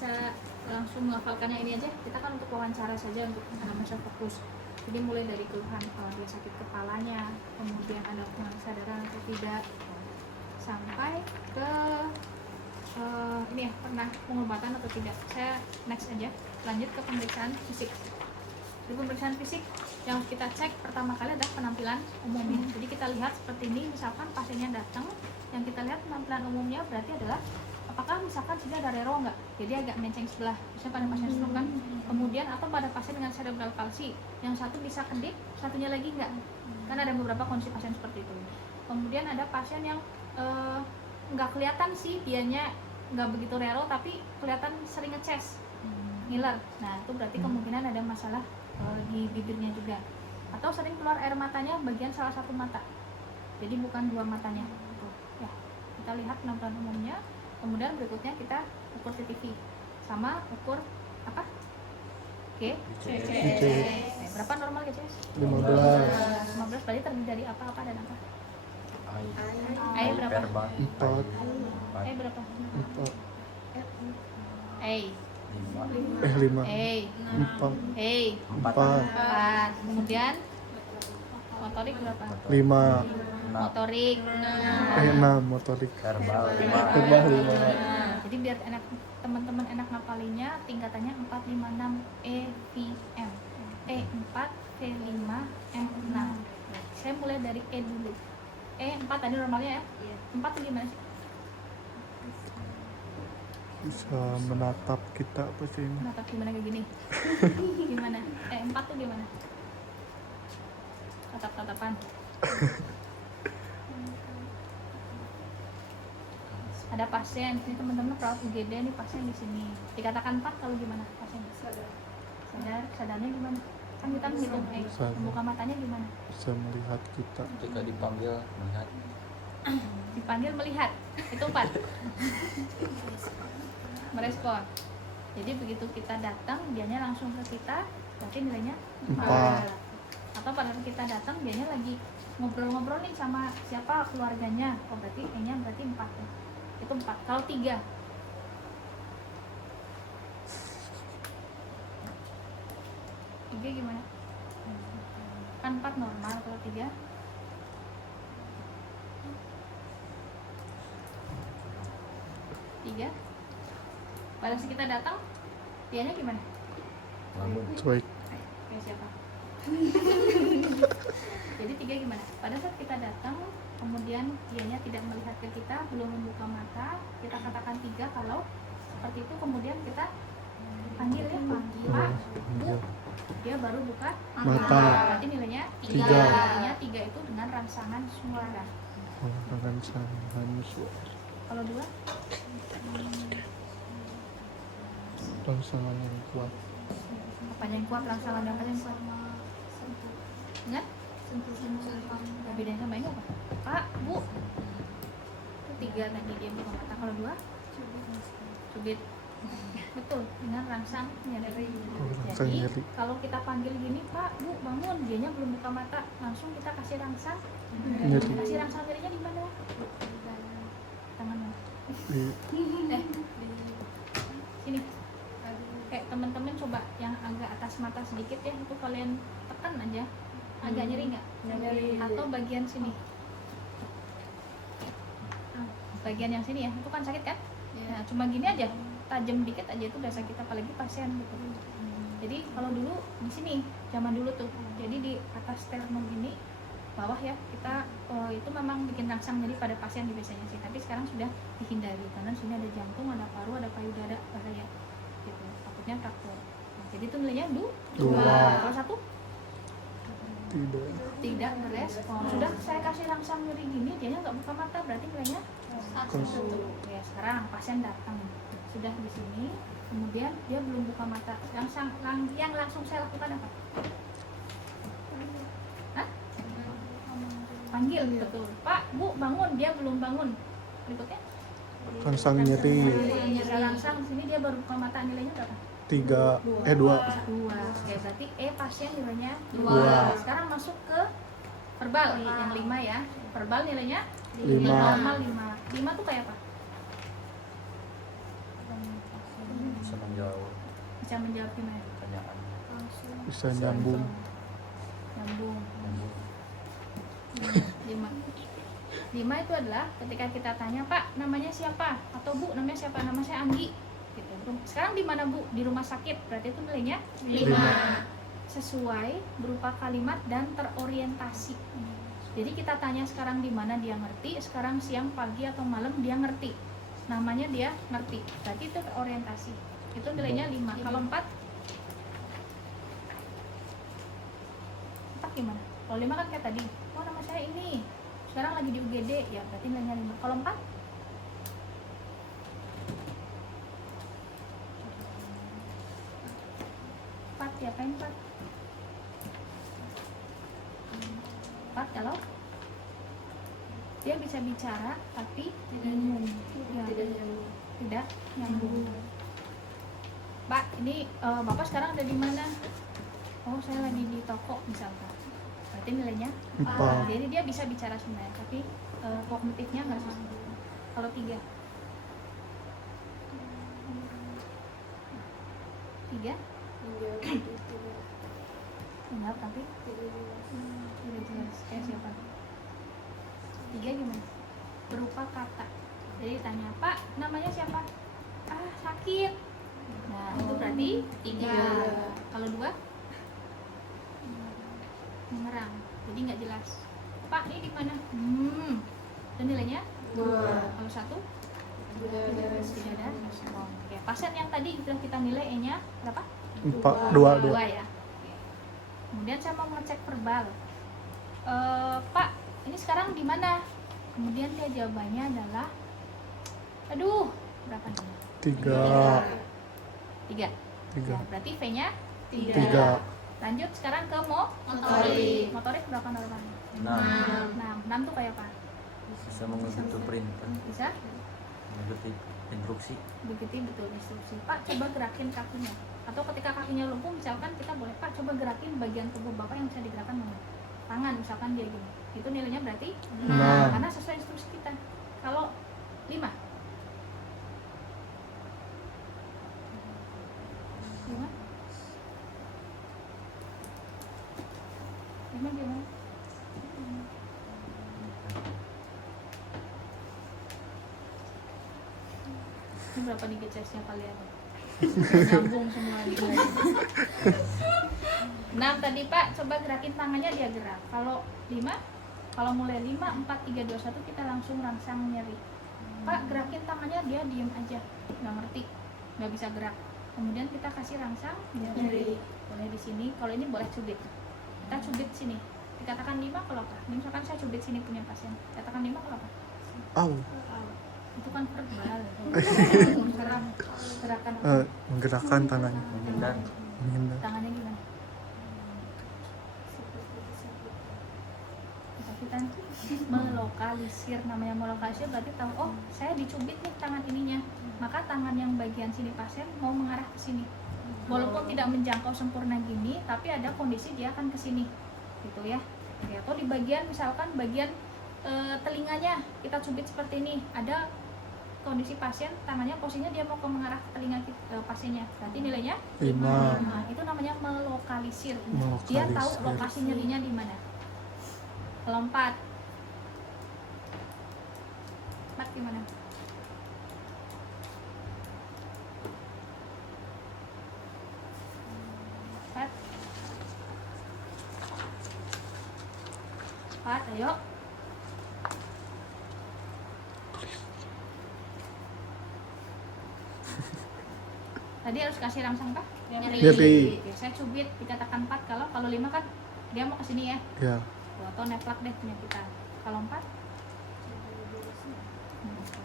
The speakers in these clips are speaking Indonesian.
bisa langsung menghafalkannya ini aja. Kita kan untuk wawancara saja, untuk masa fokus. Jadi mulai dari keluhan kalau dia sakit kepalanya, kemudian ada kurang kesadaran atau tidak, sampai ke ini ya, pernah pengobatan atau tidak. Saya next aja, lanjut ke pemeriksaan fisik. Di pemeriksaan fisik yang harus kita cek pertama kali adalah penampilan umumnya. Jadi kita lihat seperti ini, misalkan pasiennya datang, yang kita lihat penampilan umumnya berarti adalah apakah misalkan sini ada rero nggak, jadi agak menceng sebelah, misalnya pada pasien stroke kan. Kemudian atau pada pasien dengan cerebral palsy, yang satu bisa kedip, satunya lagi nggak, kan ada beberapa kondisi pasien seperti itu. Kemudian ada pasien yang nggak kelihatan sih dianya nggak begitu rero, tapi kelihatan sering ngeces, ngiler. Nah itu berarti kemungkinan ada masalah di bibirnya juga, atau sering keluar air matanya bagian salah satu mata, jadi bukan dua matanya. Tuh, ya kita lihat penampilan umumnya. Kemudian berikutnya kita ukur CTV sama ukur apa? GCS. Berapa normal GCS? 15 berarti terdiri dari apa dan apa? A berapa? 4. A berapa? 4. A 5. 4. 4. Kemudian motorik berapa? 5. Motorik 6. Motorik. Verbal 5. Jadi biar enak, teman-teman enak ngapalinya, tingkatannya 4, 5, 6 EVM. E4, V5, M6. Saya mulai dari E dulu. E4 tadi normalnya ya? 4 tuh gimana sih? Bisa menatap kita apa sih ini? Menatap gimana kayak gini? Gimana? E4 tuh gimana? Tatap-tatapan. Ada pasien, ini teman-teman perawat UGD nih, pasien di sini. Dikatakan 4 kalau gimana pasien? Sadarnya gimana? Kan kita menghitung membuka matanya gimana? Bisa melihat kita. ketika dipanggil melihat. Dipanggil melihat, itu 4. Merespon. Jadi begitu kita datang, dianya langsung ke kita, berarti nilainya 4. Atau pada saat kita datang, dianya lagi ngobrol-ngobrol nih sama siapa keluarganya, oh berarti E-nya berarti 4 ya. Itu 4. Kalau 3 gimana? Kan 4 normal, kalau 3 pada saat kita datang, dianya gimana? Cuek. Kayak siapa? Jadi 3 gimana? Pada saat kita datang, kemudian dianya tidak melihat ke kita, belum membuka mata, kita katakan 3. Kalau seperti itu, kemudian kita panggil ya, Pak, Bu, dia baru buka Mata. Berarti nilainya 3. 3. Nilainya 3 itu dengan rangsangan suara. Rangsangan suara. Kalau 2? Rangsangan yang kuat. Apa yang kuat? Rangsangan yang paling kuat. Ingat? Nah, bedanya sama ini apa? Pak, Bu. Itu 3 tadi dia buka mata. Kalau 2? Cubit. Betul, dengan rangsang nyeri. Rangsang Jadi nyeri. kalau kita panggil gini, Pak, Bu, bangun, dianya belum buka mata, langsung kita kasih rangsang Nyeri. Kasih rangsang nyerinya di mana? Tangannya. Sini. Teman-teman coba yang agak atas mata sedikit ya, itu kalian tekan aja. Agak nyeri nggak? Atau bagian sini? Bagian yang sini ya, itu kan sakit kan? Nah, cuma gini aja, tajam dikit aja itu udah sakit, apalagi pasien gitu. Jadi kalau dulu di sini, zaman dulu tuh, jadi di atas sternum ini bawah ya, kita itu memang bikin rangsang nyeri pada pasien di biasanya sih. Tapi sekarang sudah dihindari karena sini ada jantung, ada paru, ada payudara, bahaya gitu. Takutnya fraktur. Nah, jadi itu nilainya 2. Kalau 1? Tidak berespon. Sudah saya kasih rangsang nyeri gini, dia nggak buka mata, berarti nilainya 1. Ya sekarang pasien datang, sudah di sini, kemudian dia belum buka mata. Yang langsung saya lakukan apa? Hah? Panggil, betul. Pak, Bu, bangun, dia belum bangun. Berikutnya? Rangsang nyeri. Saya rangsang sini dia baru buka mata, nilainya berapa? 2. 2. Oke, berarti pasien nilainya 2. Sekarang masuk ke verbal yang 5 ya. Verbal nilainya 5. Normal 5. 5 tuh kayak apa? bisa menjawab gimana? Pertanyaan. Bisa nyambung. Nyambung. Nyambung. 5 itu adalah ketika kita tanya, Pak namanya siapa, atau Bu namanya siapa, nama saya Anggi gitu. Sekarang di mana Bu? Di rumah sakit, berarti itu nilainya 5. Sesuai, berupa kalimat dan terorientasi. Jadi kita tanya sekarang di mana, dia ngerti. Sekarang siang, pagi atau malam, dia ngerti. Namanya dia ngerti, berarti itu terorientasi. Itu nilainya 5. Kalau 4 gimana? Kalau 5 kan kayak tadi, oh nama saya ini, sekarang lagi di UGD, ya berarti nilainya 5. Kalau 4? 4 diapain 4? 4 kalau dia bisa bicara tapi bingung, ya, tidak nyambung. Pak, ini Bapak sekarang ada di mana? Oh, saya lagi di toko misalkan. Berarti nilainya 4. Jadi dia bisa bicara sebenarnya, tapi kognitifnya nggak susah. Kalau 3? 3? Enggak, tapi tidak jelas. Kayak siapa? 3 gimana? Berupa kata. Jadi tanya, Pak, namanya siapa? Ah, sakit. Nah, itu berarti 3. Kalau 2? Mengerang, jadi nggak jelas. Pak, ini di mana? Dan nilainya 2. Kalau 1? Tidak ada respon. Oke, pasien yang tadi sudah kita nilai E-nya berapa? 2. 2 ya. Oke. Kemudian saya mau ngecek verbal. Pak, ini sekarang di mana? Kemudian dia jawabannya adalah, aduh, berapa nih? 3. 3. Ya, berarti V-nya 3. Lanjut sekarang ke Motorik. Motorik berapa normalnya? 6. 6 tuh kayak apa? Bisa mengikuti perintah, Bisa mengikuti instruksi. begitu, betul, instruksi. Pak, coba gerakin kakinya. Atau ketika kakinya lumpuh, misalkan kita boleh, Pak coba gerakin bagian tubuh Bapak yang bisa digerakkan mana? Tangan, misalkan dia gini. Itu nilainya berarti 6. karena sesuai instruksi kita. Kalau 5? 5? 5 gimana? Ini berapa nih GCS-nya kalian? Nyambung semua di 6 tadi Pak, coba gerakin tangannya, dia gerak. Kalau 5, kalau mulai 5, 4, 3, 2, 1 kita langsung rangsang nyeri. Pak, gerakin tangannya, dia diem aja, nggak ngerti, nggak bisa gerak. Kemudian kita kasih rangsang nyeri. Boleh di sini, kalau ini boleh cubit. Kita cubit sini. Dikatakan 5 kalau apa? Misalkan saya cubit sini punya pasien. Katakan 5 kalau apa? Au. Itu kan verbal. Gerakan Menggerakkan tangannya. Menghindar. Menghindar. tangannya gimana? Kita melokalisir, namanya melokalisir berarti tahu, oh saya dicubit nih tangan ininya, maka tangan yang bagian sini pasien mau mengarah ke sini, walaupun tidak menjangkau sempurna gini, tapi ada kondisi dia akan ke sini, gitu ya. Oke, atau di bagian misalkan bagian telinganya kita cubit seperti ini, ada kondisi pasien tangannya posisinya dia mau ke mengarah ke telinga pasiennya, berarti nilainya 5. Nah, itu namanya melokalisir. Dia tahu lokasi nyerinya di mana. Kalau 4 gimana? 4, ayo. Tadi harus kasih rangsang kah? Nyeri. Oke, saya cubit dikatakan 4, kalau 5 kan dia mau ke sini ya. Ya. Atau neplak deh punya kita. Kalau 4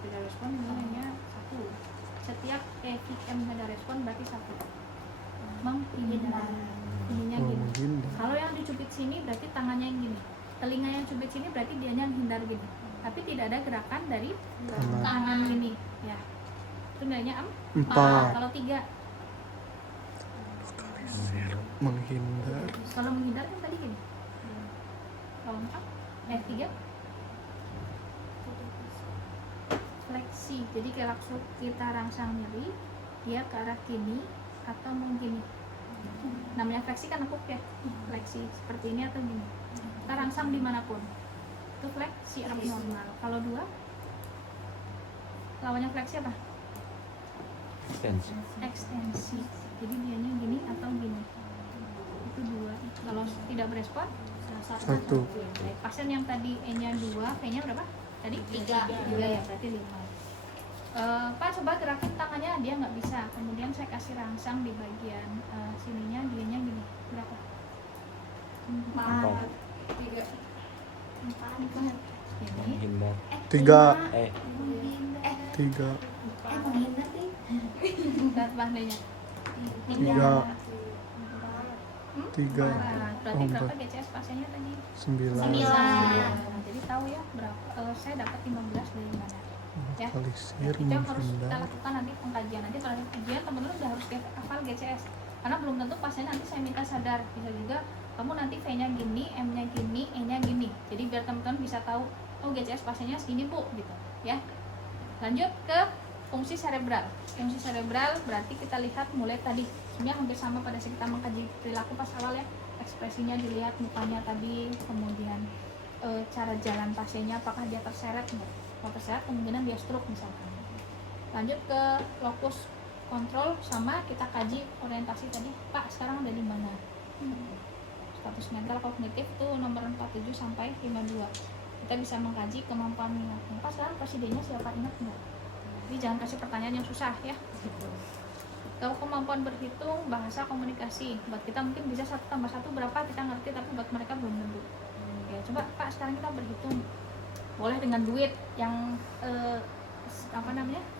tidak respon, nilainya 1. Setiap EVM ada respon berarti 1. Menghindar. Ininya gini. Menghindar. Kalau yang dicubit sini berarti tangannya yang gini. Telinga yang cubit sini berarti dianya menghindar gini. Tapi tidak ada gerakan dari tangan gini. Ya. Itu nilainya 4. Kalau 3, Menghindar. kalau menghindar kan tadi gini. Kalau 4, 3 fleksi. Jadi kalau kita rangsang nyeri, dia ke arah kini, atau mau gini. Namanya fleksi kan empuk ya, fleksi seperti ini atau gini. Kita rangsang dimanapun, itu fleksi abnormal. Kalau 2, lawannya fleksi apa? Ekstensi. Jadi dianya gini atau gini. Itu 2. Kalau tidak berespon, 1. pasien yang tadi E-nya 2, V-nya berapa? Tadi 3 ya, berarti 5. Pak coba gerakin tangannya, dia nggak bisa. Kemudian saya kasih rangsang di bagian sininya, dianya gini. Berapa? 4. 4. Ini. Menghindar. 3. 3. 3. Berat bahannya. 3. 3. Berarti berapa GCS pasiennya tadi? 9. Nah, jadi tahu ya berapa. Saya dapat 15 dari mana? Ya. Lokalisir, Itu yang harus kita menghindar. lakukan nanti pengkajian. Nanti pada ujian teman-teman udah harus hafal GCS. Karena belum tentu pasien nanti saya minta sadar. Bisa juga kamu nanti V-nya gini, M-nya gini, E-nya gini. Jadi biar teman-teman bisa tahu, oh GCS pasiennya segini Bu, gitu. Ya. Lanjut ke fungsi cerebral. Fungsi cerebral berarti kita lihat mulai tadi. Sebenarnya hampir sama pada saat kita mengkaji perilaku pas awal ya. Ekspresinya dilihat, mukanya tadi, kemudian cara jalan pasiennya apakah dia terseret enggak. Kalau terseret kemungkinan dia stroke misalkan. Lanjut ke lokus kontrol, sama kita kaji orientasi tadi. Pak sekarang ada di mana? Status mental kognitif tuh nomor 47 sampai 52. Kita bisa mengkaji kemampuan minat. Pak sekarang presidennya siapa, ingat enggak? Jadi jangan kasih pertanyaan yang susah ya. Kalau kemampuan berhitung, bahasa, komunikasi, buat kita mungkin bisa 1 tambah 1 berapa kita ngerti, tapi buat mereka belum tentu. Oke, coba Pak sekarang kita berhitung. Boleh dengan duit yang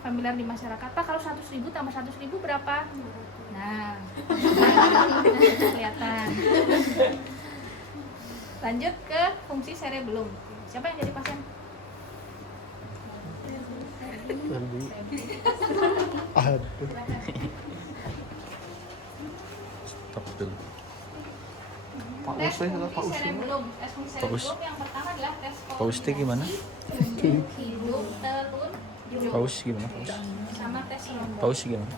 familiar di masyarakat. Pak kalau 100.000 tambah 100.000 berapa? Nah, kelihatan. Lanjut ke fungsi cerebellum. Siapa yang jadi pasien? Tadi. Aduh. Stop dulu. Tes fungsi cerebellum. Tes fungsi Paus. cerebellum yang pertama adalah tes Pausnya gimana? hidup telunjuk. Paus gimana? Paus. Sama tes rombok. Paus gimana?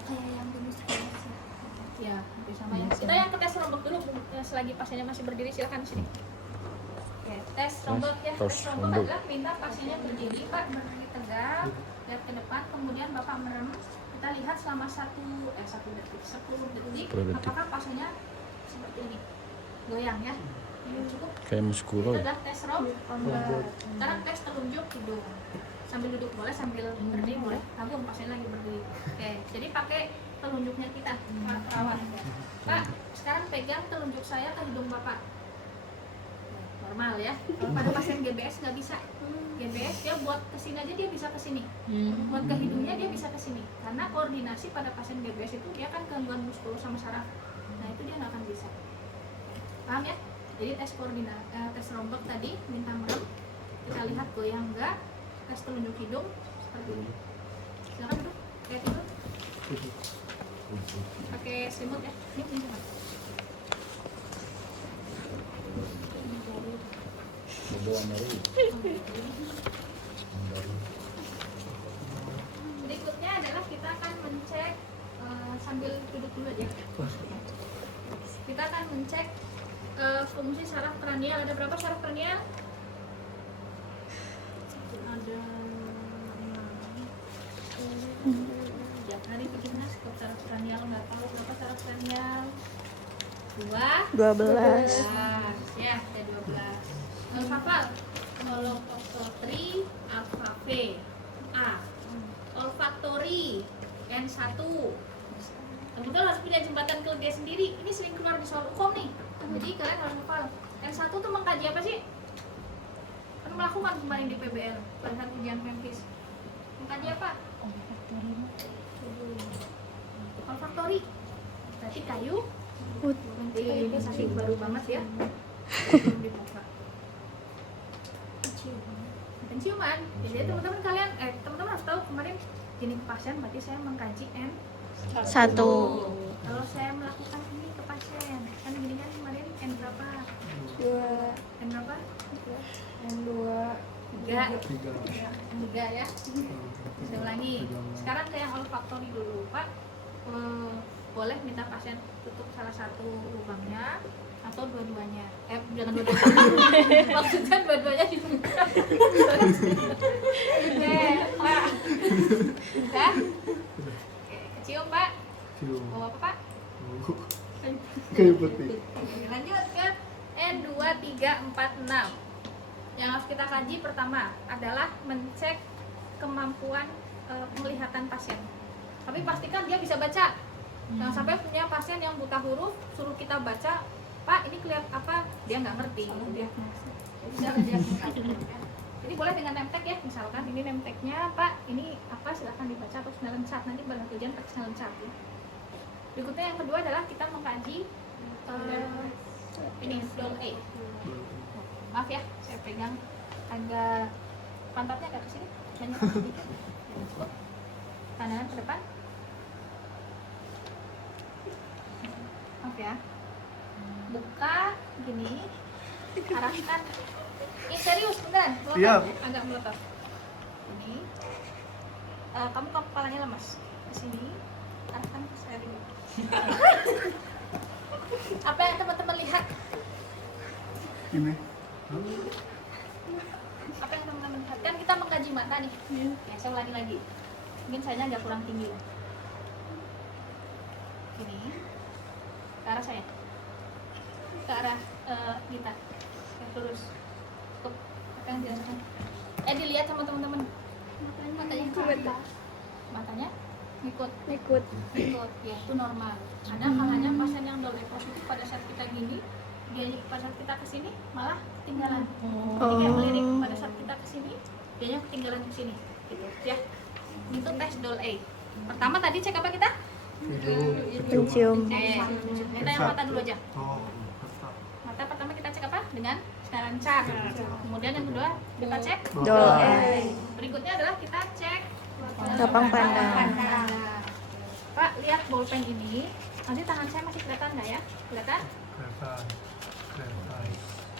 Ya, hampir sama ya. Kita yang ke tes rombok dulu. Selagi pasiennya masih berdiri silakan di sini. Oke, tes rombok ya. Tes Tes rombok rombok. adalah minta pasiennya berdiri, Pak, berdiri tegak, lihat ke depan, kemudian Bapak merem. Kita lihat selama 10 detik, 10 detik, 10 detik. apakah pasiennya seperti ini. Goyang ya. Cukup. Kayak muskuro Itu ya? adalah tes rombok. Sekarang tes telunjuk hidung. Sambil duduk boleh, sambil berdiri boleh. Kagum pasien lagi berdiri. Oke, jadi pakai telunjuknya kita, Pak perawat. Pak, sekarang pegang telunjuk saya ke hidung Bapak. Normal ya. Kalau pada pasien GBS nggak bisa. GBS dia buat kesini aja dia bisa kesini. Buat ke hidungnya dia bisa kesini. Karena koordinasi pada pasien GBS itu dia kan gangguan muskulus sama saraf. Nah itu dia nggak akan bisa. Paham ya? Jadi tes tes rombok tadi minta merem. Kita lihat goyang enggak. Tes telunjuk hidung seperti ini. Silakan duduk. Lihat itu. Pakai selimut ya. Ini coba. Berikutnya adalah kita akan mencek sambil duduk dulu aja. Kita akan mencek fungsi saraf kranial. Ada berapa saraf kranial? Ada 6. Tiap hari bikinnya skop saraf kranial, nggak tahu berapa saraf kranial. 12. Ya, ada 12. Harus hafal. Olfactory, alpha V, A. Olfactory, N1. Kemudian harus punya jembatan ke G sendiri. Ini sering keluar di soal UKOM nih. Jadi kalian harus hafal. N1 tuh mengkaji apa sih? Kan melakukan kemarin di PBL pada saat ujian Memphis. Mengkaji apa? Olfactory. Berarti kayu. Ini masih baru banget ya. Belum dibuka. Penciuman. Jadi teman-teman kalian teman-teman harus tahu kemarin jenis pasien berarti saya mengkaji N1. Kalau saya melakukan ini ke pasien, kan gini kan kemarin N berapa? 2. N berapa? N2. 3 ya. Saya ulangi. Sekarang ke yang olfactory dulu, Pak. boleh minta pasien tutup salah satu lubangnya atau dua-duanya. Jangan dua-duanya. Maksudnya dua-duanya dibuka. Oke, Pak. Udah? Oke, kecium, Pak. Cium. Bawa apa, Pak? Kayak putih. Oke, lanjut ke N2, 3, 4, 6. Yang harus kita kaji pertama adalah mencek kemampuan penglihatan pasien. Tapi pastikan dia bisa baca. Jangan sampai punya pasien yang buta huruf, suruh kita baca, Pak ini kelihatan apa, dia nggak ngerti. Jadi boleh dengan name tag ya, misalkan ini name tagnya Pak, ini apa, silahkan dibaca atau Snellen chart, nanti pada tujuan pakai Snellen chart ya. Berikutnya yang kedua adalah kita mengkaji ini doll A. Maaf ya, saya pegang agak pantatnya agak kesini, banyak sedikit. Kanan ke depan. Maaf ya. Buka gini, arahkan. Ini serius beneran, melotot. Siap. Agak melotot. Ini. Kamu kepalanya lemas. Ke sini, arahkan ke saya dulu. Apa yang teman-teman lihat? Ini. Apa yang teman-teman lihat? Kan kita mengkaji mata nih. Ya, saya ulangi lagi. Mungkin saya agak kurang tinggi. Ini. Ke arah saya. Ke arah kita. Yang lurus. Cukup. Apa yang dirasakan? Dilihat sama teman-teman. Matanya ke atas. Matanya ikut ya, itu normal. Ada kalanya pasien yang double positif pada saat kita gini, dia pada saat kita kesini malah ketinggalan. Jadi kayak melirik pada saat kita kesini, dianya ketinggalan ke sini, gitu ya. Itu tes doll A. Pertama tadi cek apa kita? Pencium. Kita yang mata dulu aja. Oh, Mata pertama kita cek apa? Dengan Snellen chart. Kemudian yang kedua kita cek Doll A. Berikutnya adalah kita cek Lapang pandang. Pak, lihat bolpen ini. Nanti tangan saya masih kelihatan nggak ya? Kelihatan? kelihatan.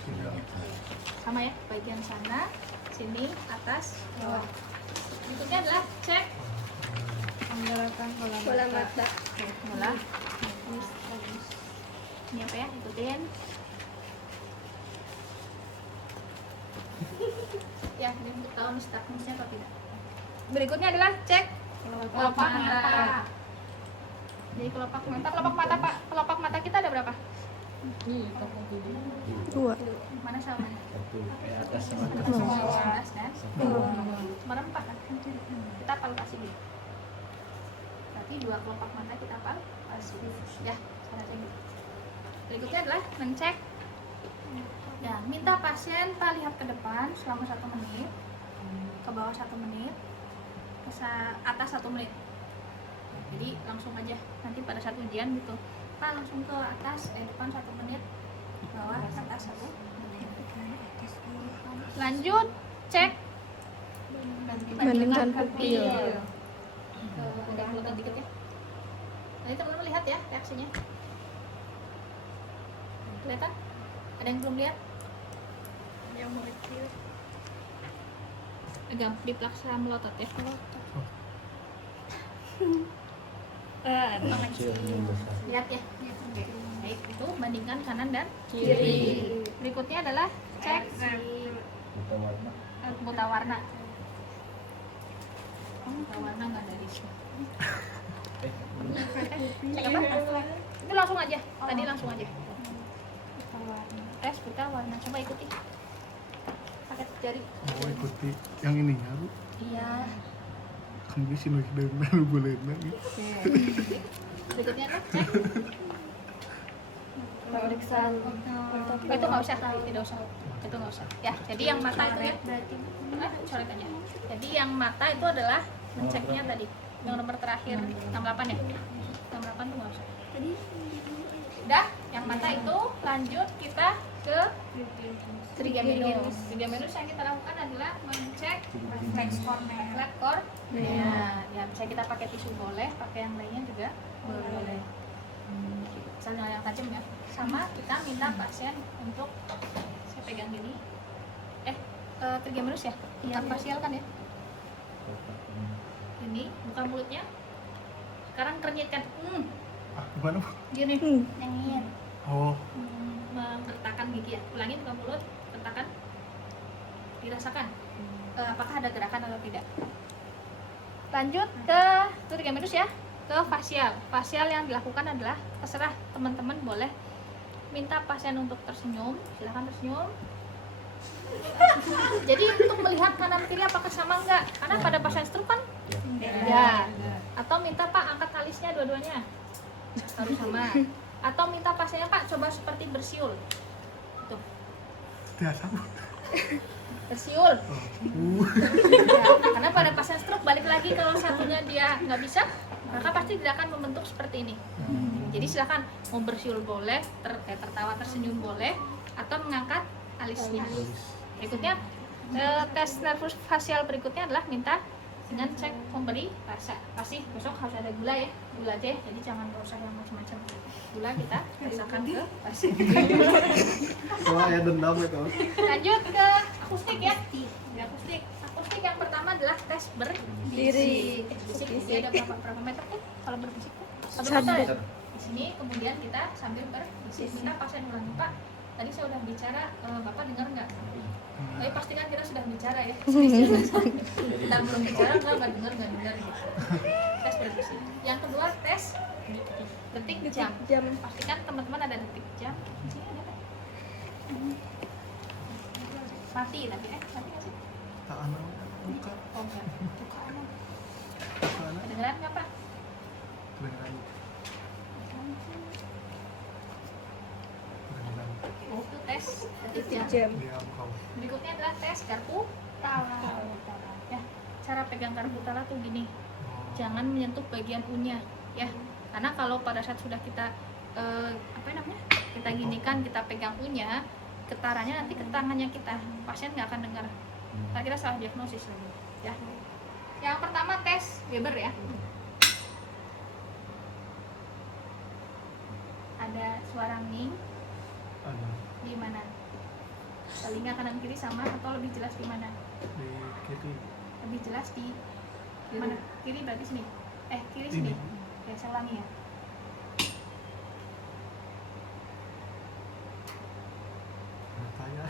Tidak. Sama ya, bagian sana, sini, atas, bawah. Berikutnya adalah cek Bola mata. bola. Ini apa ya? Ikutin. Ya, ini untuk tahu nih statusnya atau tidak. Berikutnya adalah cek kelopak mata. Jadi kelopak mata Pak, kelopak mata kita ada berapa? 2. Mana sama? Atas sama Atas kan? Merempat kan? Kita palpasi dulu. Berarti 2 kelopak mata kita palpasi. Ya, cara cek. Berikutnya adalah mencek. Ya, minta pasien Pak lihat ke depan selama 1 menit, ke bawah 1 menit, ke atas 1 menit. Jadi langsung aja nanti pada saat ujian gitu, Pak langsung ke atas, depan 1 menit, bawah atas 1 menit. Lanjut cek Bandingkan pupil. Agak keluar dikit ya. Nanti teman-teman lihat ya reaksinya. Kelihatan? Ada yang belum lihat? Yang mau lihat. Agak dipaksa melotot ya. Lihat ya. Oke. Baik, itu bandingkan kanan dan kiri. Berikutnya adalah cek buta warna. buta warna. Buta warna nggak dari sini. Cek apa? Itu langsung aja. Tadi langsung aja. Tes buta warna. Coba ikuti. Pakai jari. Oh, ikuti yang ini ya, Bu. Iya. Kan bisa nulis dengan boleh nanya. Berikutnya adalah cek. Pemeriksaan. Itu nggak usah, tidak usah. Itu nggak usah. Ya, jadi yang mata itu ya. Coret aja. Jadi yang mata itu adalah menceknya tadi. Yang nomor terakhir 68 ya. 68 tuh nggak usah. Udah, yang mata itu lanjut kita ke trigeminus. Trigeminus yang kita lakukan adalah mencek refleks kornea. Ya, bisa kita pakai tisu boleh, pakai yang lainnya juga boleh. Misalnya yang tajam ya. Sama kita minta pasien untuk saya pegang gini. Trigeminus ya? Bukan facial kan ya? Ini buka mulutnya. Sekarang kernyitkan. Gimana? Gini, Hmm. nyengir. Oh, Menggertakkan gigi ya. Ulangi buka mulut, gertakkan. Dirasakan. Apakah ada gerakan atau tidak? Lanjut ke trigeminus ya, ke fasial. Fasial yang dilakukan adalah terserah teman-teman boleh minta pasien untuk tersenyum, silahkan tersenyum. Jadi untuk melihat kanan kiri apakah sama enggak? Karena pada pasien stroke kan ya. Atau minta Pak angkat alisnya dua-duanya harus sama. Atau minta pasiennya Pak coba seperti bersiul. Tuh, biasa. bersiul. Oh. Ya, karena pada pasien stroke balik lagi kalau satunya dia nggak bisa, maka pasti tidak akan membentuk seperti ini. Jadi silakan mau bersiul boleh, tertawa tersenyum boleh, atau mengangkat alisnya. Berikutnya tes nervus facial berikutnya adalah minta dengan cek memberi rasa. Pasti besok harus ada gula ya, gula aja ya. Jadi jangan nggak usah yang macam-macam. Gula kita rasakan ke pasien. Wah, ya dendam itu. Lanjut ke akustik ya. Di akustik. Akustik yang pertama adalah tes berbisik. Bisik dia ada berapa meter tuh kalau berbisik tuh? 1 meter. Di sini kemudian kita sambil berbisik. Minta pasien ulangi, Pak. Tadi saya udah bicara, Bapak dengar nggak? Tapi pastikan kita sudah bicara ya. Kita belum bicara nggak dengar gitu. Tes berbisik. Yang kedua tes detik jam. Pastikan teman-teman ada detik jam. Di sini ada nggak? Mati tapi mati nggak sih? Tak anak buka. Oh enggak. Buka anak. Buka anak. Kedengeran nggak Pak? Kedengeran. Kedengeran. Oh, itu tes detik jam. Dia buka. Berikutnya adalah tes garpu tala. Ya, cara pegang garpu tala tuh gini. Jangan menyentuh bagian U-nya, ya. Karena kalau pada saat sudah kita kita ginikan, kita pegang U-nya, getarannya nanti ke tangannya kita. Pasien nggak akan dengar. Ntar kita salah diagnosis lagi, ya. Yang pertama tes Weber ya. Ada suara ning Ada di mana? Telinga kanan kiri sama atau lebih jelas di mana? di kiri. Lebih jelas di mana? Kiri berarti sini. Kiri sini. Ini. Oke, saya ulangi ya. Matanya.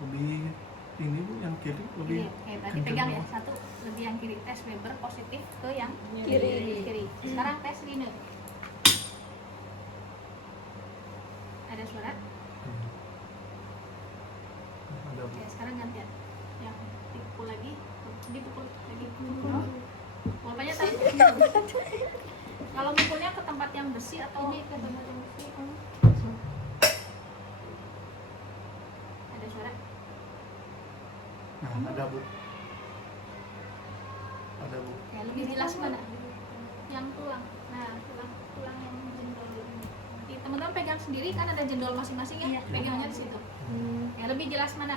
Lebih ini Bu, yang kiri lebih Oke, berarti kenceng pegang ya. banget. Satu lebih yang kiri, tes Weber positif ke yang Kiri. kiri. Sekarang tes Rine. Ada suara? Ada Bu. Oke, sekarang gantian. Yang dipukul lagi, dipukul lagi. Pokoknya tadi. Kalau mukulnya ke tempat yang bersih atau ini ke tempat yang bersih? Ada suara? Nah, ada Bu. Ada Bu. Ya, lebih jelas mana? Yang tulang. Nah, tulang yang jendol. Nanti teman-teman pegang sendiri kan ada jendol masing-masing ya. Pegangnya di situ. Ya, lebih jelas mana?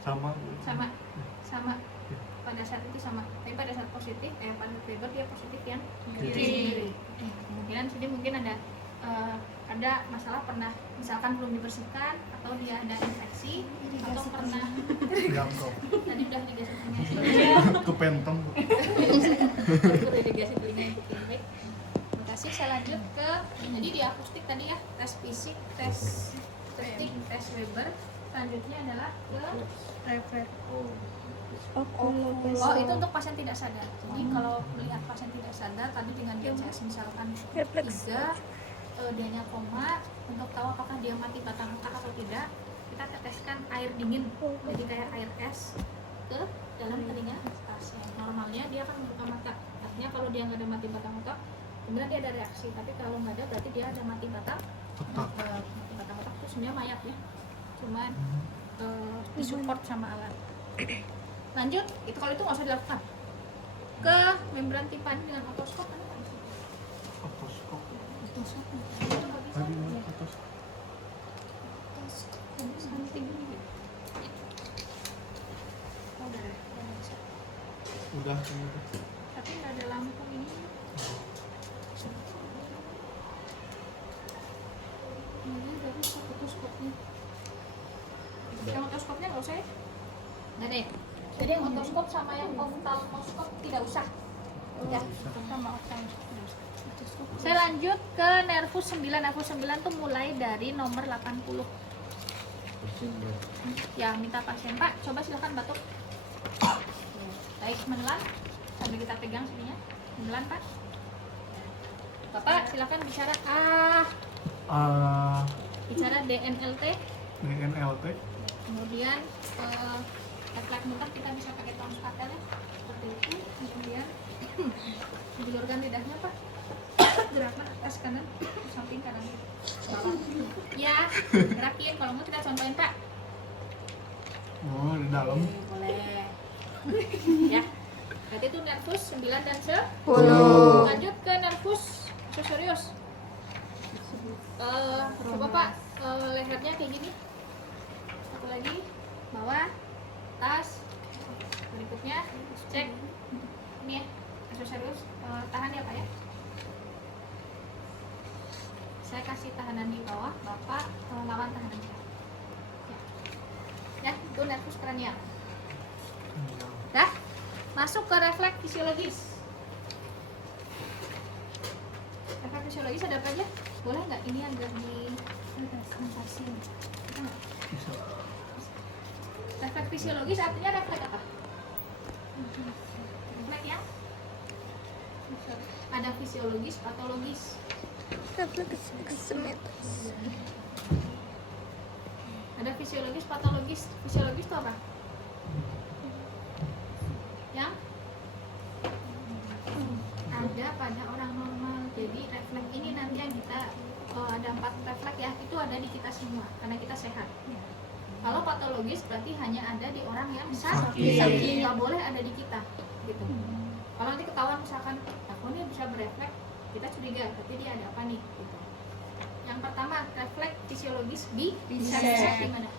Sama Bu. Sama. Pada saat itu sama. Tapi pada saat positif, pada Weber dia positif yang kiri. Kemungkinan sini mungkin ada masalah pernah misalkan belum dibersihkan atau dia ada infeksi atau pernah Jangkau. tadi udah digasih telinga Kepentong Bu. udah digasih telinga yang baik. Terima kasih. Saya lanjut ke jadi di akustik tadi ya, tes fisik, tes detik, tes Weber. Selanjutnya adalah ke refleks. Oh, itu untuk pasien tidak sadar. Jadi kalau melihat pasien tidak sadar tadi dengan DCS misalkan 3, dianya koma, untuk tahu apakah dia mati batang otak atau tidak, kita teteskan air dingin, jadi kayak air es ke dalam telinga pasien. Normalnya dia akan membuka mata. Artinya kalau dia nggak ada mati batang otak, kemudian dia ada reaksi. Tapi kalau nggak ada, berarti dia ada mati batang otak. Mati batang otak itu sebenarnya mayat ya, cuman disupport sama alat. Lanjut, itu kalau itu nggak usah dilakukan. Ke membran timpani dengan otoskop kan? Otoskop. Otoskop. Tadi otoskop. Udah. Tapi nggak ada lampu ini. Ini dari satu selesai? Nggak ada ya? Jadi yang otoskop sama yang oftalmoskop tidak usah. Ya, sama oftalmoskop tidak usah. Saya lanjut ke nervus 9. Nervus 9 tuh mulai dari nomor 80. Pusing ya. Ya, minta pasien, Pak, coba silakan batuk. Baik, menelan sambil kita pegang sininya. Menelan, Pak. Bapak, silakan bicara. Bicara DNLT. DNLT. Kemudian refleks muter kita bisa pakai tongkat ya, seperti itu. Kemudian dijulurkan lidahnya, Pak. Gerakkan atas kanan, samping kanan. Bawah. Ya, gerakin. Kalau mau kita contohin, Pak. Oh, di dalam. Oke, boleh. Ya. Berarti itu nervus 9 dan 10. 10. Lanjut ke nervus accessorius. Coba Pak, lehernya kayak gini. Satu lagi, bawah, atas. Berikutnya cek ini ya, accessorius. Tahan ya Pak ya. Saya kasih tahanan di bawah, Bapak lawan tahanan saya. Ya, itu nervus kranial. Dah, masuk ke refleks fisiologis. Refleks fisiologis ada apa aja? Boleh nggak ini agak sensasi? Bisa. Refleks fisiologis artinya refleks apa? Refleks ya? Ada fisiologis, patologis. Refleks simetris. Ada fisiologis, patologis. Fisiologis itu apa? Yang ada pada orang normal. Jadi refleks ini nanti yang kita ada 4 refleks ya, itu ada di kita semua karena kita sehat. Kalau patologis berarti hanya ada di orang yang sakit. Nggak boleh ada di kita, gitu. Kalau nanti ketahuan misalkan, aku nih bisa berefleks, kita curiga, berarti dia ada apa nih? Gitu. Yang pertama refleks fisiologis bisa di mana?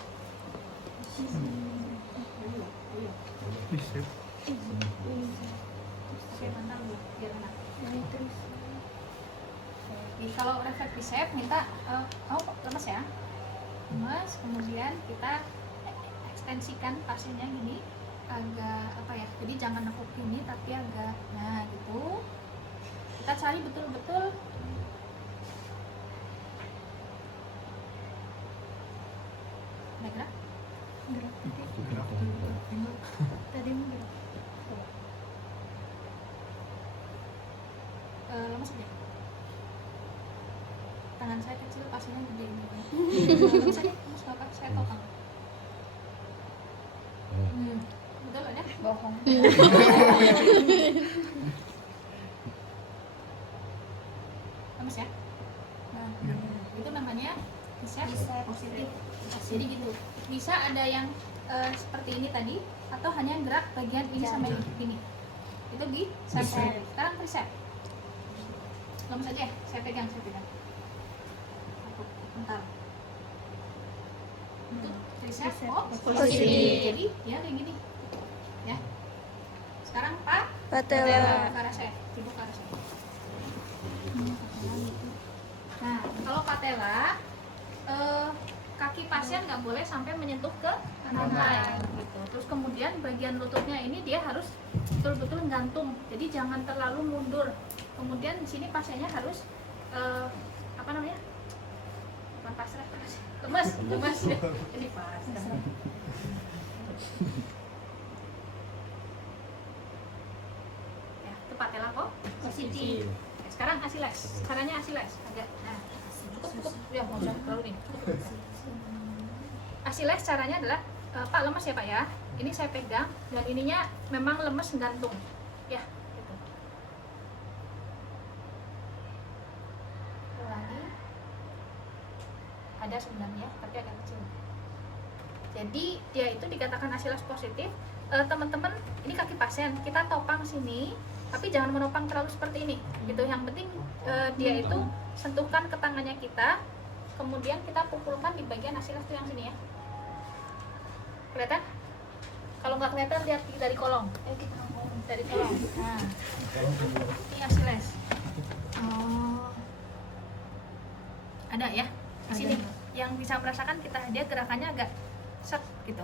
Bisa. Oke, bentar dulu, biar enak. Jadi, kalau refleks bicep minta lemes ya, lemes. Kemudian kita ekstensikan pasiennya gini, agak apa ya? Jadi jangan nekuk gini, tapi agak, nah gitu. Kita cari betul-betul. Ada gerak? Gerak. Tadi mau gerak. Lemes aja. Tangan saya kecil, pasiennya gede ini. Lemes aja, lemes bapak, saya topang. Betul ada? Bohong. Lemes ya? Nah, itu namanya bicep positif. Jadi gitu. Bisa ada yang seperti ini tadi, atau hanya gerak bagian ini sama ini. Itu bicep. Sekarang tricep. Lemes aja ya, saya pegang. Bentar. Untuk tricep positif. Jadi ya kayak gini. Ya. Sekarang Patella. ke arah saya, ibu ke arah saya. Nah, kalau patella, kaki pasien nggak boleh sampai menyentuh ke lantai, gitu. Terus kemudian bagian lututnya ini dia harus betul-betul gantung, jadi jangan terlalu mundur. Kemudian di sini pasiennya harus apa namanya? Bukan pasrah, lemes ya. Jadi pasrah. Ya, itu patella kok positif. Sekarang asiles. Caranya asiles. Agak. Nah, cukup. Ya, mau usah terlalu nih. Asiles caranya adalah Pak lemes ya Pak ya. Ini saya pegang dan ininya memang lemes gantung. Ya, gitu. Lagi. Ada sebenarnya, tapi agak kecil. Jadi dia itu dikatakan asiles positif. Teman-teman, ini kaki pasien. Kita topang sini, tapi jangan menopang terlalu seperti ini. Gitu. Yang penting dia itu sentuhkan ke tangannya kita, kemudian kita pukulkan di bagian asiles itu yang sini ya. Kelihatan? Kalau nggak kelihatan lihat dari kolong. Dari kolong. Nah, ini asiles. Oh, ada ya di sini. Yang bisa merasakan kita dia gerakannya agak set gitu.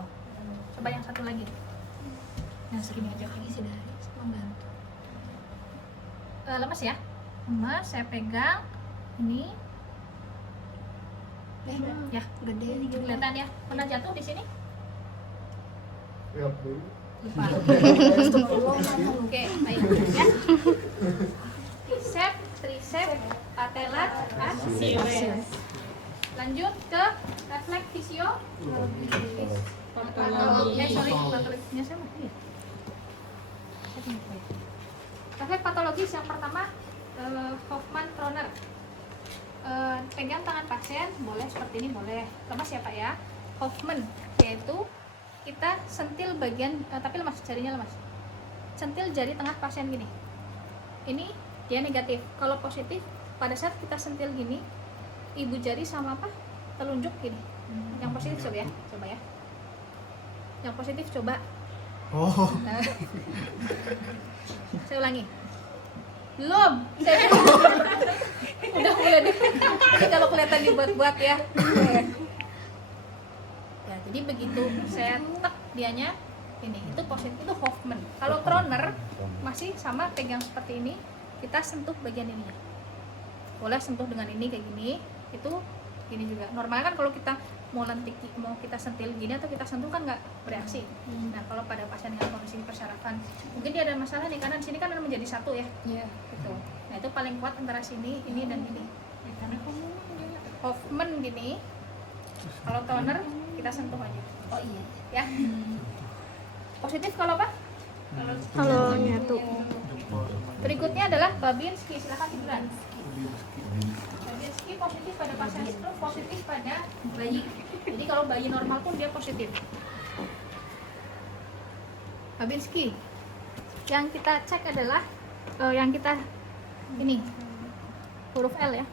Coba yang satu lagi. Yang segini aja kaki sih dari membantu. Lemas ya, lemas. Saya pegang ini. Ya, gede. Kelihatan ya. Pernah jatuh di sini? Ya, Bu. Lupa. Oke, baik ya. Bicep, tricep, patella, asis. Lanjut ke refleks fisio. Patologisnya saya mau ya. Refleks patologis yang pertama Hoffman Troner. Pegang tangan pasien boleh seperti ini, boleh lemas ya Pak ya. Hoffman yaitu kita sentil bagian tapi lemas, jarinya lemas. Sentil jari tengah pasien gini. Ini dia negatif. Kalau positif pada saat kita sentil gini, ibu jari sama apa? Telunjuk gini. Yang positif coba ya, coba ya. Yang positif coba. Oh. Saya ulangi. Belum. Saya udah mulai deh. Ini kalau kelihatan dibuat-buat ya. Ya, jadi begitu saya tek dianya ini, itu positif, itu Hoffman. Kalau Troner masih sama, pegang seperti ini, kita sentuh bagian ininya. Boleh sentuh dengan ini kayak gini, itu gini juga. Normalnya kan kalau kita mau kita sentil gini atau kita sentuh kan nggak bereaksi. Nah kalau pada pasien dengan kondisi persyarafan, mungkin dia ada masalah nih karena di sini kan menjadi satu ya. Iya. Gitu. Nah itu paling kuat antara sini, ini dan ini. Karena Hoffman gini, kalau toner kita sentuh aja. Oh iya. Ya. Positif kalau apa? Kalau nyatu. Berikutnya adalah Babinski, silakan tiduran. Babinski positif pada pasien stroke, positif pada bayi. Jadi kalau bayi normal pun dia positif. Babinski. Yang kita cek adalah yang kita ini huruf L ya.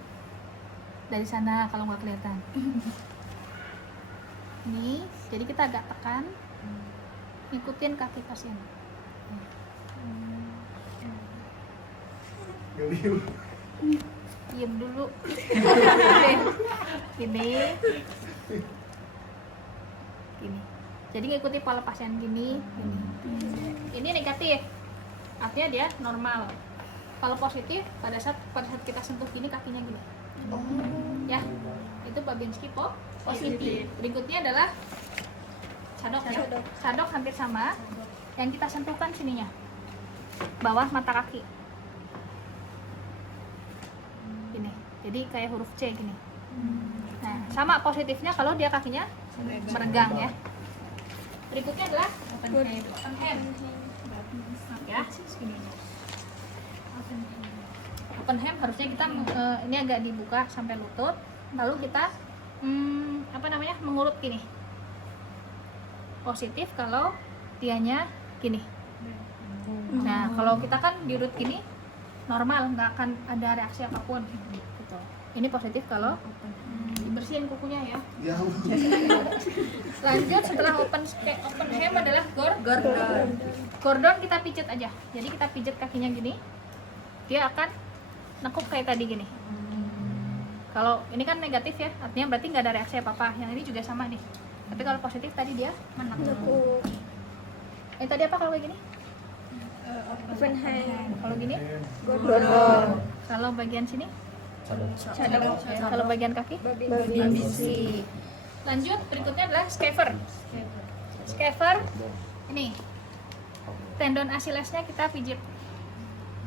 Dari sana kalau nggak kelihatan. Ini, jadi kita agak tekan, ikutin kaki pasien. Diam dulu. Gini. Gini. Jadi ngikuti pola pasien gini, gini. Ini negatif. Artinya dia normal. Kalau positif pada saat kita sentuh gini kakinya gini. Ya. Itu Babinski positif. Berikutnya adalah sadok ya. Sadok hampir sama. Yang kita sentuhkan sininya. Bawah mata kaki. Gini. Jadi kayak huruf C gini. Nah, sama positifnya kalau dia kakinya meregang ya. Berikutnya adalah open hand. Ya, segini. Open hand harusnya kita ini agak dibuka sampai lutut, lalu kita mengurut gini. Positif kalau dianya gini. Nah, kalau kita kan diurut gini normal, nggak akan ada reaksi apapun. Gitu. Ini positif kalau dibersihin kukunya ya. Lanjut setelah open hand adalah gordon. Gordon kita pijet aja. Jadi kita pijet kakinya gini, dia akan nekuk kayak tadi gini. Kalau ini kan negatif ya, artinya berarti nggak ada reaksi apa-apa. Yang ini juga sama nih. Tapi kalau positif tadi dia menekuk. Tadi apa kalau kayak gini? Open hand. Kalau gini? Gordon. Kalau bagian sini? Sadok. Kalau bagian kaki? Babinski. Lanjut, berikutnya adalah scaver. Scaver, ini tendon Achillesnya kita pijit.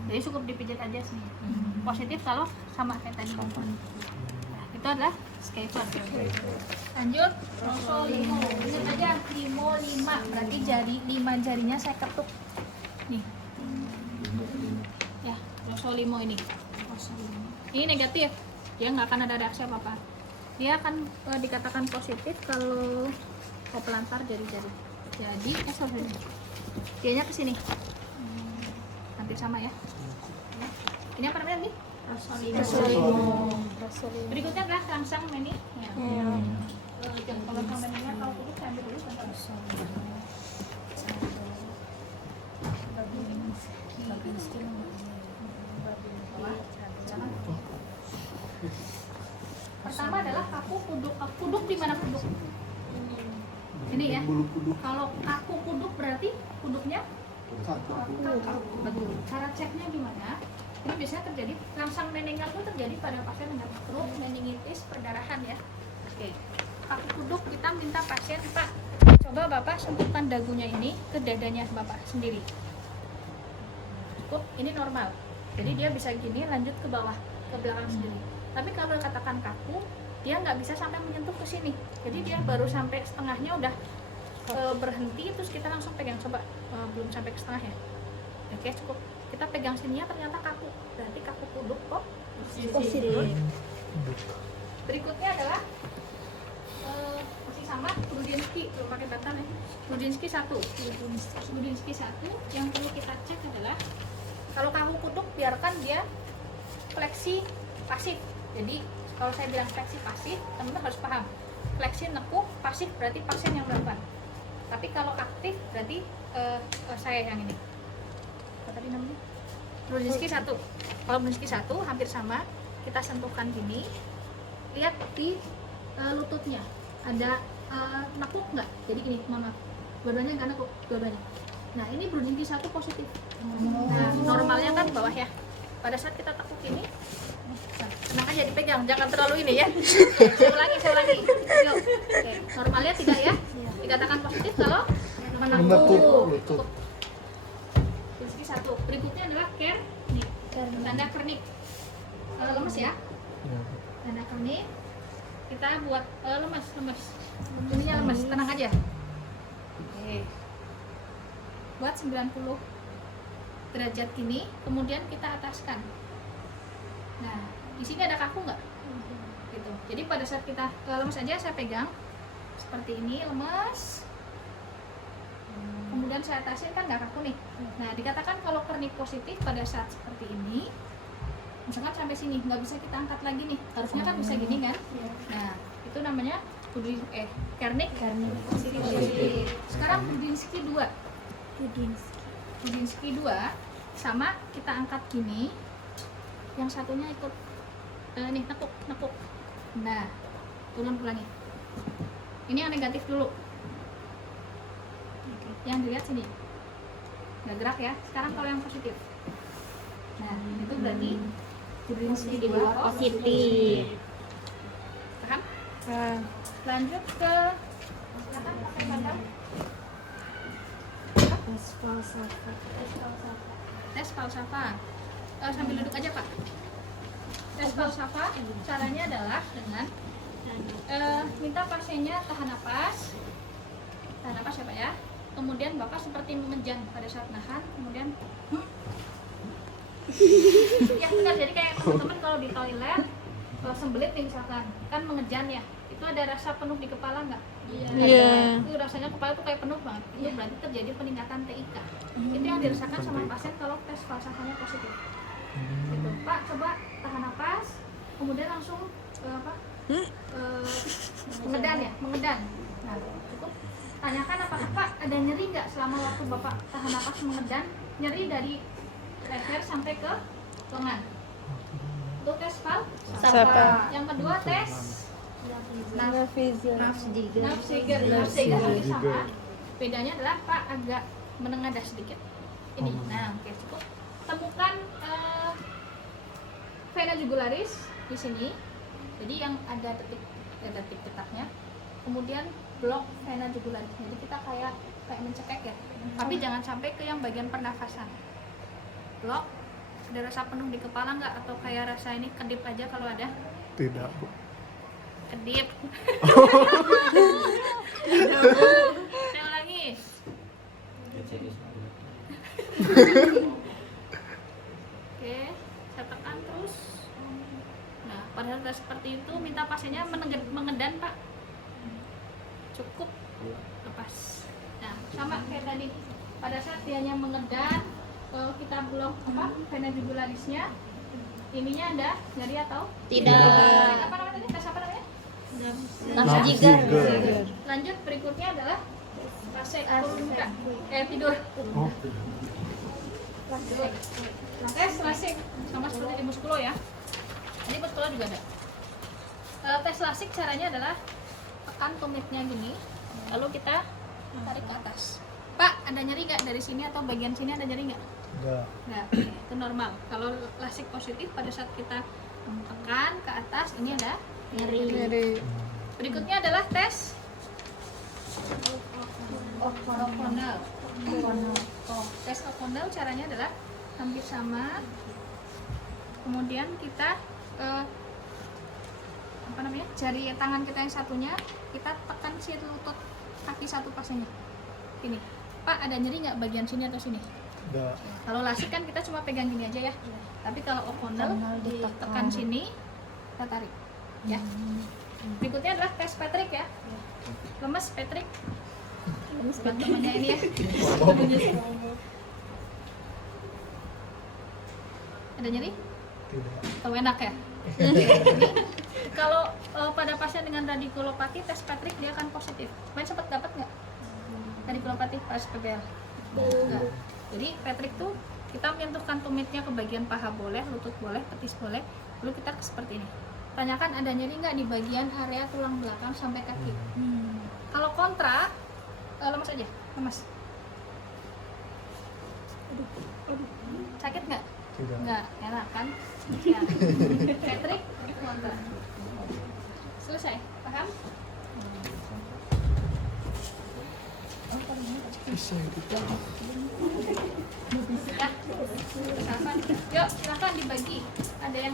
Jadi cukup dipijit aja sih. Positif kalau sama kayak tadi. Nah, itu adalah scaver. Lanjut, rosolimo. Ingat aja, limo 5. Berarti jari 5 jarinya saya ketuk. Nih. Ya, rosolimo ini. Ini negatif. Dia nggak akan ada reaksi apa-apa. Dia akan dikatakan positif kalau pelantar jari-jari. Jadi, sorry. Dianya ke sini. Hampir sama ya. Ini apa namanya nih? Rosolimo. Berikutnya adalah rangsang meni. Ya. Kalau rangsang meninya kalau dulu saya ambil dulu bentar. Pertama adalah kaku kuduk. Kuduk di mana kuduk? Di Ini ya. Bulu kuduk. Kalau kaku kuduk berarti kuduknya kaku. Betul. Cara ceknya gimana? Ini biasanya terjadi rangsang meningal itu terjadi pada pasien dengan stroke, meningitis, perdarahan ya. Oke. Kaku kuduk kita minta pasien, Pak, coba Bapak sentuhkan dagunya ini ke dadanya Bapak sendiri. Cukup, ini normal. Jadi dia bisa gini lanjut ke bawah, ke belakang sendiri. Tapi kalau katakan kaku, dia nggak bisa sampai menyentuh ke sini. Jadi dia baru sampai setengahnya udah berhenti, terus kita langsung pegang. Coba, belum sampai ke setengah ya. Oke, cukup. Kita pegang sininya ternyata kaku. Berarti kaku kuduk kok Positif. Berikutnya adalah masih sama Grudinsky, belum pakai batan ya. Grudinsky 1. Grudinsky 1 yang perlu kita cek adalah kalau kaku kuduk biarkan dia fleksi pasif. Jadi kalau saya bilang fleksi pasif, teman-teman harus paham. Fleksi nekuk pasif berarti pasien yang melakukan. Tapi kalau aktif berarti saya yang ini. Apa tadi namanya? Grudinsky 1. Kalau Grudinsky 1 hampir sama, kita sentuhkan gini. Lihat di lututnya ada nekuk nggak? Jadi gini, maaf, dua-duanya nggak nekuk, dua-duanya. Nah ini Grudinsky 1 positif. Nah normalnya kan bawah ya. Pada saat kita tekuk ini, tenang aja dipegang, jangan terlalu ini ya. Saya ulangi. Yuk. Oke. Normalnya tidak ya? Dikatakan positif kalau menekuk. Cukup. Grudinsky 1. Berikutnya adalah kernik. Tanda kernik. Lemes ya? Tanda kernik. Kita buat lemes. Ininya lemes, tenang aja. Oke. Buat 90 derajat gini, kemudian kita ataskan. Nah, di sini ada kaku nggak? Gitu. Jadi pada saat kita lemes aja, saya pegang seperti ini, lemes. Kemudian saya atasin, kan nggak kaku nih. Nah, dikatakan kalau kernik positif pada saat seperti ini, misalkan sampai sini nggak bisa kita angkat lagi nih, harusnya kan bisa gini kan? Nah, itu namanya kernik positif. Sekarang Grudinsky 2. Grudinsky 2 sama kita angkat gini, yang satunya ikut nih nekuk. Nah, turun ulangi. Ini yang negatif dulu. Yang dilihat sini nggak gerak ya. Sekarang kalau yang positif, nah itu berarti Grudinsky 2 positif. Paham? Lanjut ke silakan pakai bandang. Tes falsafah. Sambil duduk aja Pak. Tes falsafah caranya adalah dengan minta pasiennya tahan napas ya Pak ya. Kemudian Bapak seperti mengejan pada saat nahan, kemudian ya benar. Jadi kayak teman-teman kalau di toilet sembelit nih misalkan, kan mengejan ya, itu ada rasa penuh di kepala nggak? Iya. Itu rasanya kepala tuh kayak penuh banget. Itu berarti terjadi peningkatan TIK. Itu yang dirasakan sama pasien kalau tes falsafahnya positif. Gitu. Pak, coba tahan napas, kemudian langsung mengedan. Nah, cukup. Tanyakan apakah Pak ada nyeri nggak selama waktu Bapak tahan napas mengedan? Nyeri dari leher sampai ke lengan. Itu tes falsafah. Yang kedua tes Nafsiger hampir sama. Bedanya adalah Pak agak menengadah sedikit. Ini. Nah, oke, cukup. Temukan vena jugularis di sini. Jadi yang ada detik detaknya. Kemudian blok vena jugularis. Jadi kita kayak mencekek ya. Tapi jangan sampai ke yang bagian pernafasan. Blok. Ada rasa penuh di kepala nggak? Atau kayak rasa ini kedip aja kalau ada? Tidak, Bu. Kedip. Saya ulangi. Oke, saya tekan terus. Nah, pada saat seperti itu minta pasiennya mengedan Pak. Cukup, lepas. Nah, sama kayak tadi. Pada saat dianya mengedan, kalau kita blok vena jugularisnya, ininya ada nyeri atau Tidak. Apa namanya tadi? Tes apa namanya? Nafsiger. Lanjut, berikutnya adalah fase tidur. Tes lasik sama seperti di muskulo ya. Ini muskulo juga ada. Tes lasik caranya adalah tekan tumitnya gini, Lalu kita tarik ke atas. Pak, ada nyeri nggak dari sini atau bagian sini ada nyeri nggak? Enggak. Nggak, itu normal. Kalau lasik positif pada saat kita tekan ke atas ini ada Nyeri. Berikutnya adalah tes O'Connell. Tes O'Connell caranya adalah hampir sama. Kemudian kita jari tangan kita yang satunya kita tekan si lutut kaki satu pasiennya. Gini, Pak, ada nyeri nggak bagian sini atau sini? Enggak. Kalau lasik kan kita cuma pegang gini aja ya. Tapi kalau O'Connell ditekan sini, kita tarik. Ya. Berikutnya adalah tes Patrick ya. Lemes Patrick. Teman-temannya ini ya. Ada nyeri? Tidak. Atau enak ya? Kalau pada pasien dengan radikulopati tes Patrick dia akan positif. Main sempat dapat nggak radikulopati pas PBL? Enggak. Jadi Patrick tuh kita menyentuhkan tumitnya ke bagian paha boleh, lutut boleh, petis boleh. Lalu kita seperti ini. Tanyakan ada nyeri nggak di bagian area tulang belakang sampai kaki. Kalau kontra lemas aja, lemas. Sakit nggak? Tidak. Nggak, enak kan? Ya. Patrick kontra. Selesai, paham? Ya, silahkan. Yuk, silahkan dibagi. Ada yang